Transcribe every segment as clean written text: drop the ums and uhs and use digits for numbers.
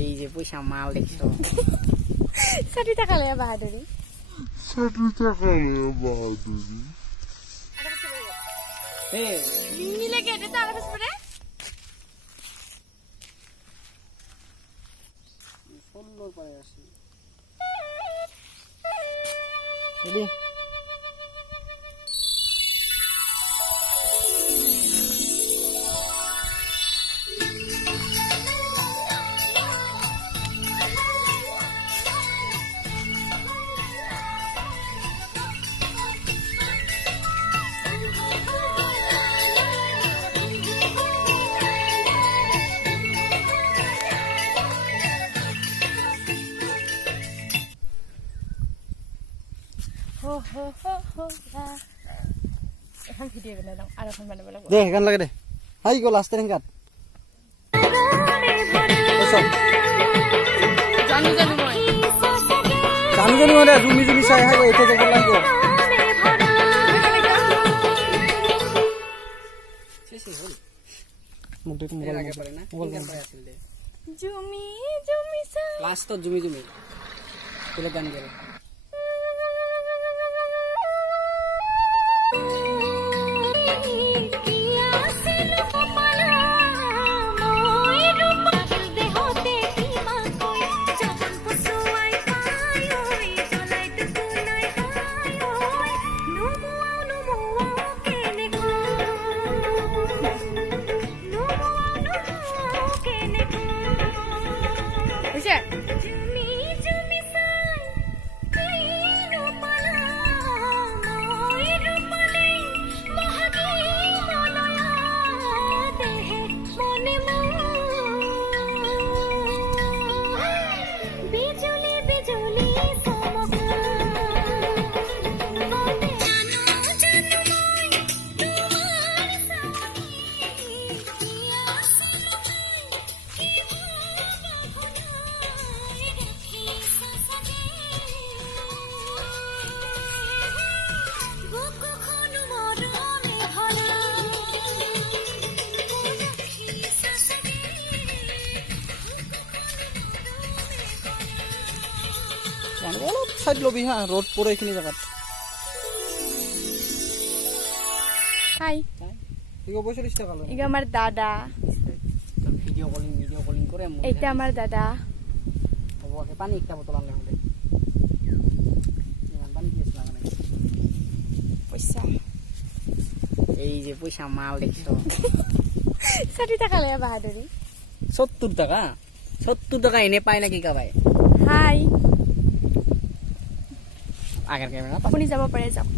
এই যে পয়সা মাল দেখছো 60 টাকা লয়া বাহাদুরি 60 টাকা লয়া বাহাদুরি এ মিলে গেটে তো আরে পরে সুন্দর করে আসি রেডি এখন ভিডিও বানালাম আর এখন বানাবো লাগবে দে গান লাগে দে হাই গো লাস্ট টাইম কাট জানু জানু মই জানু জানু মানে জুমি জুমি চাই হাই এতে দেখব লাগিব শেষই হল মুদে মোবাইল লাগে পারে না মোবাইল গান পাই আছিল দে জুমি জুমি সা লাস্ট জুমি জুমি কোলে গান গেল অলপ সাইড লবি হা রোড পরে এখানে জায়গা হাই ইগো 45 টাকা ইগো আমার দাদা তো ভিডিও কলিং করে এইটা আমার দাদা ওকে পানি একটা বোতল আনলে হবে পানি দিয়েছ না মানে পয়সা এই যে পয়সা মাল দেখছো 60 টাকা লয়া বাহাদুরি 70 টাকা এনে পায় নাকি কা ভাই হাই আগের ক্যামেরা আপুনি যাব পাৰে যাওক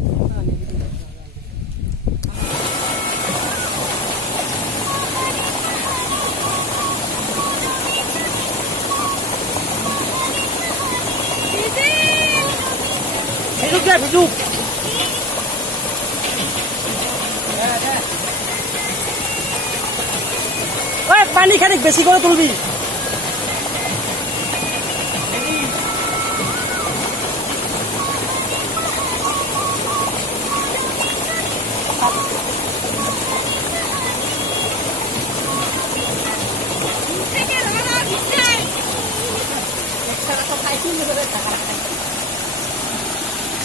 ভিজু ওই পানি খানিক বেশি করে তুলবি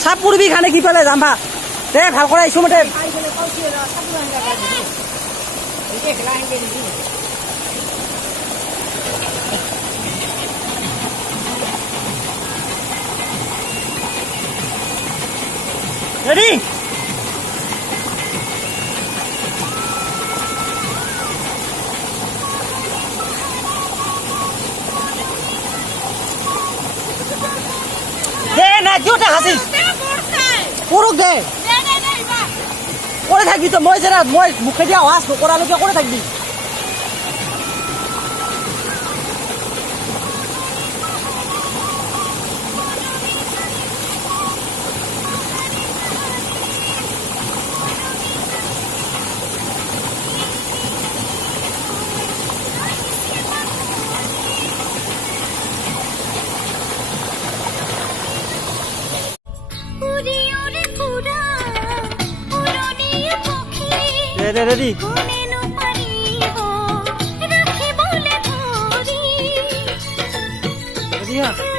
সাপ পুরবি খানে কি পেলে যাম ভা দে ভাল করে আইছো মতে রেডি দে না জোটা হাসিস পুরুক দে করে থাকবি তো মই যেটা মই মুখে দিয়ে আওয়াজ নকরালৈকে করে থাকবি রেডি ইয়া